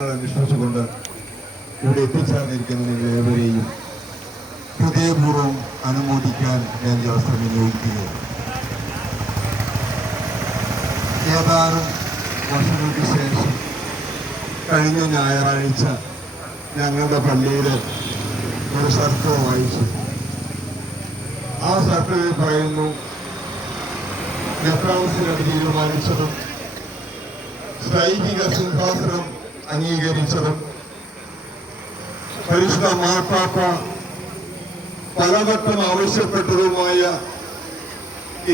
വിശ്വസിച്ചുകൊണ്ട് ഇവിടെ എത്തിച്ചേർന്നിരിക്കുന്ന നിങ്ങളേവരെയും ഹൃദയപൂർവ്വം അനുമോദിക്കാൻ ഞാൻ ഈ അവസരം വിനിയോഗിക്കുകയാണ്. ഏതാനും വർഷങ്ങൾക്ക് ശേഷം കഴിഞ്ഞ ഞായറാഴ്ച ഞങ്ങളുടെ പള്ളിയിൽ ഒരു സർക്കിൾ വായിച്ചു. ആ സർക്കിളിൽ പറയുന്നു, മെത്രാൻസിനത് തീരുമാനിച്ചതും സൈനിക സിംഹാസനം അംഗീകരിച്ചതും പരിശുദ്ധ മാർപ്പാപ്പ പലവട്ടം ആവശ്യപ്പെട്ടതുമായ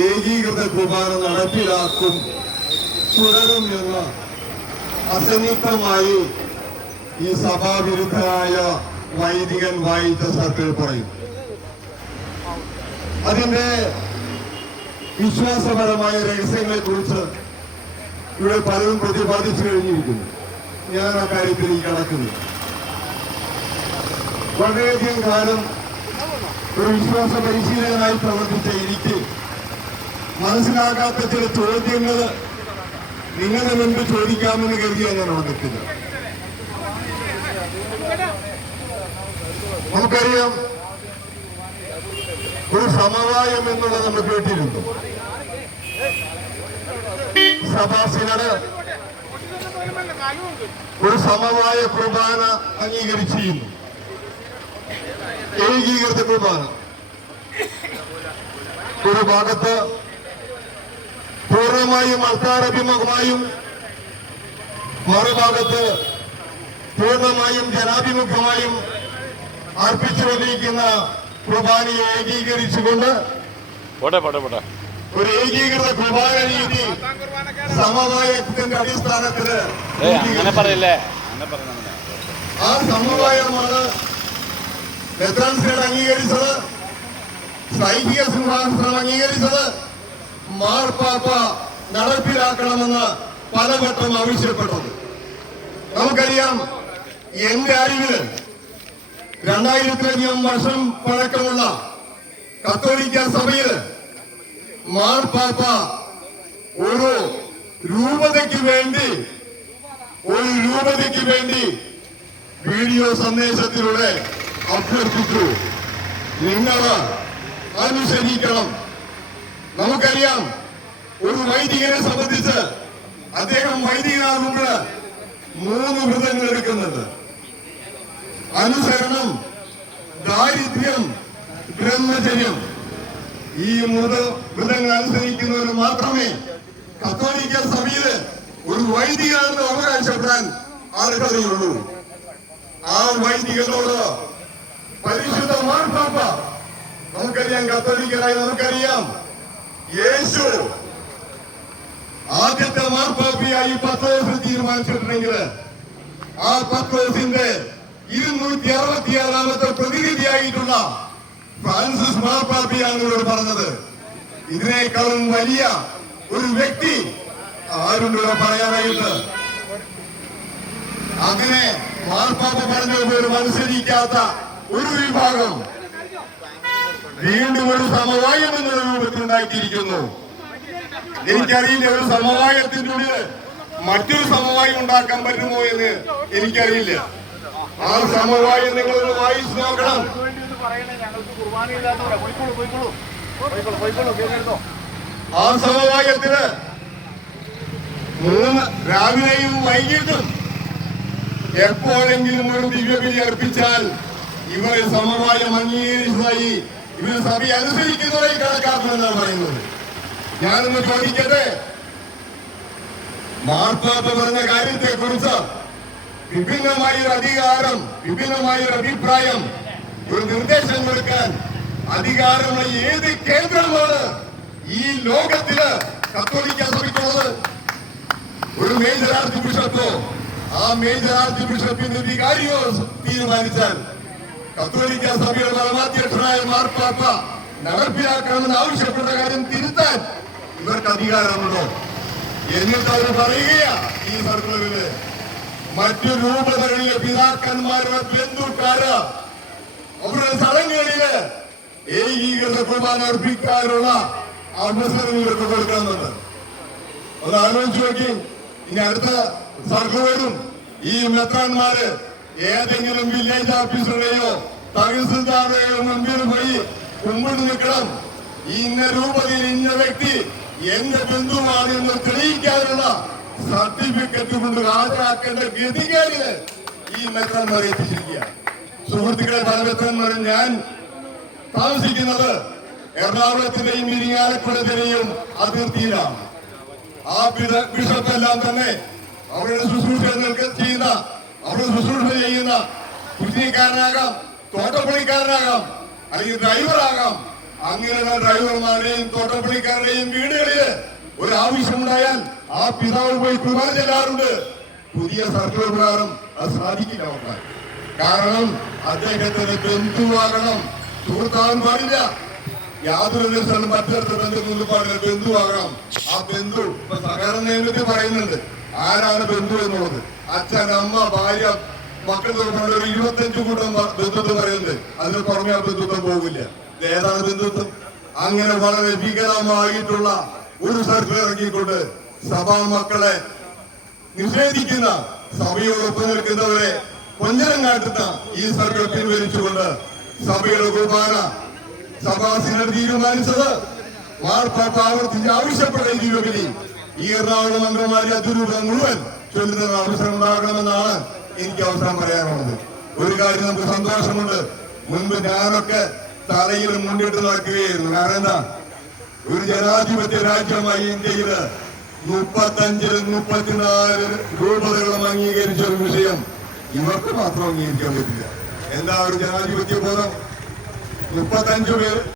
ഏകീകൃത കുർബാന നടപ്പിലാക്കും തുടരും എന്ന് അസന്നിഗ്ധമായി ഈ സഭാവിരുദ്ധനായ വൈദികൻ വായിച്ച സർക്കിൾ പറയും. അതിന്റെ വിശ്വാസപരമായ രഹസ്യങ്ങളെ കുറിച്ച് ഇവിടെ പലരും പ്രതിപാദിച്ചു കഴിഞ്ഞിരിക്കുന്നു. ഞാൻ ആ കാര്യത്തിലേക്ക് കടക്കുന്നു. വളരെയധികം കാലം ഒരു വിശ്വാസ പരിശീലകനായി പ്രവർത്തിച്ച എനിക്ക് മനസ്സിലാകാത്ത ചില ചോദ്യങ്ങൾ നിങ്ങളുടെ മുൻപ് ചോദിക്കാമെന്ന് കരുതിയാണ് ഞാൻ വന്നിട്ടില്ല. നമുക്കറിയാം, ഒരു സമവായം എന്നുള്ളത് നമ്മൾ കേട്ടിരുന്നു. സഭാസിനോട് ഒരു സമവായ കുർബാന അംഗീകരിച്ചിരുന്നു, ഏകീകൃത കുർബാന. ഒരു ഭാഗത്ത് പൂർണ്ണമായും അൾത്താരഭിമുഖമായും മറുഭാഗത്ത് പൂർണ്ണമായും ജനാഭിമുഖമായും അർപ്പിച്ചുകൊണ്ടിരിക്കുന്ന കുർബാനയെ ഏകീകരിച്ചുകൊണ്ട് ഒരു ഏകീകൃത കുർബാന രീതി സമവായത്തിന്റെ അടിസ്ഥാനത്തില് ആ സമവായമാണ് മെത്രാൻസിനോട് അംഗീകരിച്ചത്, സൈനിക സിംഹാസനം അംഗീകരിച്ചത്, മാർപ്പാപ്പ നടപ്പിലാക്കണമെന്ന് പലവട്ടം ആവശ്യപ്പെട്ടത്. നമുക്കറിയാം, എന്റെ അറിവില് 2000-ലധികം വർഷം പഴക്കമുള്ള കത്തോലിക്ക സഭയില് മാർപ്പാപ്പ ഒരു രൂപതയ്ക്ക് വേണ്ടി വീഡിയോ സന്ദേശത്തിലൂടെ അഭ്യർത്ഥിച്ചു, നിങ്ങൾ അനുസരിക്കണം. നമുക്കറിയാം, ഒരു വൈദികനെ സംബന്ധിച്ച് അദ്ദേഹം വൈദികനാകുമ്പോൾ 3 വ്രതങ്ങൾ എടുക്കുന്നുണ്ട്: അനുസരണം, ദാരിദ്ര്യം, ബ്രഹ്മചര്യം. ഈ 3 വ്രതങ്ങൾ അനുസരിക്കുന്നവന് മാത്രമേ കത്തോലിക്ക സഭയില് ഒരു വൈദികനെന്ന് അവകാശപ്പെടാൻ അർഹതയുള്ളൂ. ആ വൈദികനോട് പരിശുദ്ധ മാർപ്പാപ്പ, നമുക്കറിയാം, കത്തോലിക്കരായി നമുക്കറിയാം, യേശു ആദ്യത്തെ മാർപ്പാപ്പയായി പത്രോസ് തീരുമാനിച്ചിട്ടുണ്ടെങ്കിൽ ആ പത്രോസിന്റെ 266-ാമത്തെ പ്രതിനിധിയായിട്ടുള്ള ഫ്രാൻസിസ് മാർപ്പാപ്പയാണ് ഇവരോട് പറഞ്ഞത്. ഇതിനേക്കാളും വലിയ ഒരു വ്യക്തി ആരും ഇവിടെ പറയാനായിട്ട്. അങ്ങനെ മാർപ്പാപ്പ പറഞ്ഞതുപോലും അനുസരിക്കാത്ത ഒരു വിഭാഗം വീണ്ടും ഒരു സമവായം എന്നുള്ള രൂപത്തിൽ ഉണ്ടാക്കിയിരിക്കുന്നു. എനിക്കറിയില്ല, ഒരു സമവായത്തിന്റെ ഉള്ളിൽ മറ്റൊരു സമവായം ഉണ്ടാക്കാൻ പറ്റുമോ എന്ന് എനിക്കറിയില്ല. ആ സമവായം നിങ്ങളൊന്ന് വായിച്ചു നോക്കണം. ആ സമവായത്തിന് രാവിലെയും വൈകിട്ടും എപ്പോഴെങ്കിലും ഒരു ദിവ്യബലി അർപ്പിച്ചാൽ ഇവർ സമവായം അംഗീകരിച്ചതായി, ഇവർ സഭ അനുസരിക്കുന്നതായി കണക്കാക്കുമെന്നാണ് പറയുന്നത്. ഞാനൊന്ന് ചോദിക്കട്ടെ, മാർപ്പാപ്പ പറഞ്ഞ കാര്യത്തെ കുറിച്ച് വിഭിന്നമായൊരു അധികാരം, വിഭിന്നമായൊരു അഭിപ്രായം, ഒരു നിർദ്ദേശം കൊടുക്കാൻ അധികാരമുള്ള ഏത് കേന്ദ്രമാണ് ഈ ലോകത്തില് കത്തോലിക്ക സഭയ്ക്കുള്ളത്? ഒരു മേജർ ആർച്ച് ബിഷപ്പോ ആ മേജർ ആർച്ച് ബിഷപ്പിന്റെ വികാരിയോ തീരുമാനിച്ചാൽ കത്തോലിക്ക സഭയുടെ പരമാധ്യക്ഷനായ മാർപ്പാപ്പ നടപ്പിലാക്കണമെന്ന് ആവശ്യപ്പെട്ട കാര്യം തിരുത്താൻ ഇവർക്ക് അധികാരമുണ്ടോ? എന്നിട്ട് അവർ പറയുകയാ ഈ സർക്കുലറില്, മറ്റു രൂപതകളിലെ പിതാക്കന്മാരുടെ ബന്ധുക്കാര് അവരുടെ ചടങ്ങുകളില് ഏകീകൃത കുർബാന അർപ്പിക്കാനുള്ള അവസരം ഇവർക്ക് കൊടുക്കുന്നുണ്ട്. ഒന്ന് ആലോചിച്ച് നോക്കി. ഇനി അടുത്ത സർക്കുലറും ഈ മെത്രാന്മാര് ഏതെങ്കിലും വില്ലേജ് ഓഫീസറുടെയോ തഹസിൽദാറുടെയോ മുമ്പിൽ പോയി കുമ്പിട്ട് നിൽക്കണം. ഇന്ന രൂപത്തിൽ ഇന്ന വ്യക്തി എന്റെ ബന്ധുവാണ് എന്ന് തെളിയിക്കാനുള്ള സർട്ടിഫിക്കറ്റ് കൊണ്ട് ഹാജരാക്കേണ്ട ഗതികേടില് ഈ മെത്രാന്മാരെ എത്തിച്ചിരിക്കുക. സുഹൃത്തുക്കളെ, പല മെത്രാന്മാരും ഞാൻ താമസിക്കുന്നത് എറണാകുളത്തിന്റെയും ഇരിങ്ങാലക്കുടത്തിന്റെയും അതിർത്തിയിലാണ്. ആ ബിഷപ്പ് എല്ലാം തന്നെ അവരുടെ ശുശ്രൂഷ ചെയ്യുന്ന കുറ്റിക്കാരനാകാം, തോട്ടപ്പണിക്കാരനാകാം, അല്ലെങ്കിൽ ഡ്രൈവറാകാം. അങ്ങനെയുള്ള ഡ്രൈവർമാരുടെയും തോട്ടപ്പണിക്കാരുടെയും വീടുകളില് ഒരു ആവശ്യമുണ്ടായാൽ ആ പിതാവ് പോയി കുർബാന ചെല്ലാറുണ്ട്. പുതിയ സർക്കുലർ പ്രകാരം അത് സാധിക്കില്ല അവർക്ക്. കാരണം അദ്ദേഹത്തിന് ബന്ധുവാകണം, സുഹൃത്താകാൻ പാടില്ല. യാതൊരു സ്ഥലം മറ്റിടത്ത് ബന്ധുക്കൾ പാടില്ല, ബന്ധുവാകണം. ആ ബന്ധു ഇപ്പൊ സഹകരണ നിയമത്തിൽ പറയുന്നുണ്ട് ആരാണ് ബന്ധു എന്നുള്ളത്. അച്ഛൻ, അമ്മ, ഭാര്യ, മക്കൾ തുടങ്ങുന്ന ഒരു 25 കൂട്ടം ബന്ധുത്വം പറയുന്നുണ്ട്. അതിന് പുറമെ ആ ബന്ധുത്വം പോകില്ല. ഏതാണ് ബന്ധുത്വം? അങ്ങനെ വളരെ വികലമായിട്ടുള്ള ഒരു സർക്കിൾ ഇറങ്ങിക്കൊണ്ട് സഭാ മക്കളെ നിഷേധിക്കുന്ന, സഭയോടൊപ്പം നിൽക്കുന്നവരെ കൊഞ്ഞനം കാട്ടുന്ന ഈ സർക്കിൾ പിൻവലിച്ചുകൊണ്ട് സഭയുടെ കുർബാന സഭാ സിനഡ് തീരുമാനിച്ചത് മാർപ്പാപ്പ ആവർത്തിച്ച് ആവശ്യപ്പെട്ട ഇതിലുപരി ഈ എറണാകുളം മന്ത്രിമാരെ അതിരൂപം മുഴുവൻ ചൊല്ലുന്ന അവസരം ഉണ്ടാകണമെന്നാണ് എനിക്ക് അവസരം പറയാനുള്ളത്. ഒരു കാര്യം നമുക്ക് സന്തോഷമുണ്ട്. മുൻപ് ഞാനൊക്കെ തലയിൽ മുന്നിട്ട് നടക്കുകയായിരുന്നു. കാരണം എന്താ, ഒരു ജനാധിപത്യ രാജ്യമായി ഇന്ത്യയില് 35-ൽ 34 രൂപതകളും അംഗീകരിച്ച ഒരു വിഷയം ഇവർക്ക് മാത്രം അംഗീകരിക്കാൻ പറ്റില്ല. എന്താ ഒരു ജനാധിപത്യ ബോധം? 35 പേര്